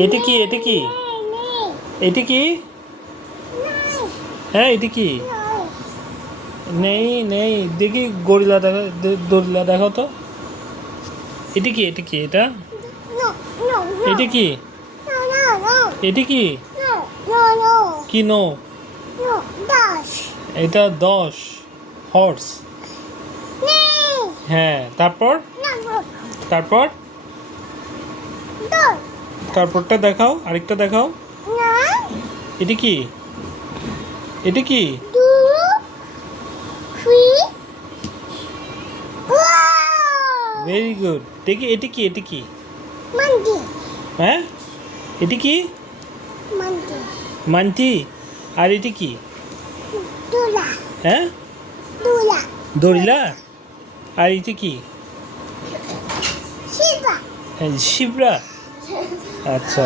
এটা কি? এটা কি? এটা কি? হ্যাঁ, এটা কি? নেই নেই, দেখি গরিলা দেখা, গরিলা দেখাও তো। এটা কি? এটা কি? এটা এটা কি? এটা কি? কি নো? এটা 10 হর্স। হ্যাঁ, তারপর তারপর তারপরটা দেখাও, আরেকটা দেখাও। এটা কি? এটা কি? Very good. দেখি এটা কি? এটা কি? হ্যাঁ, এটা কি? মানটি। আর এটা কি? হ্যাঁ, দড়িলা। আর এটা কি? হ্যাঁ, শিবরা। আচ্ছা।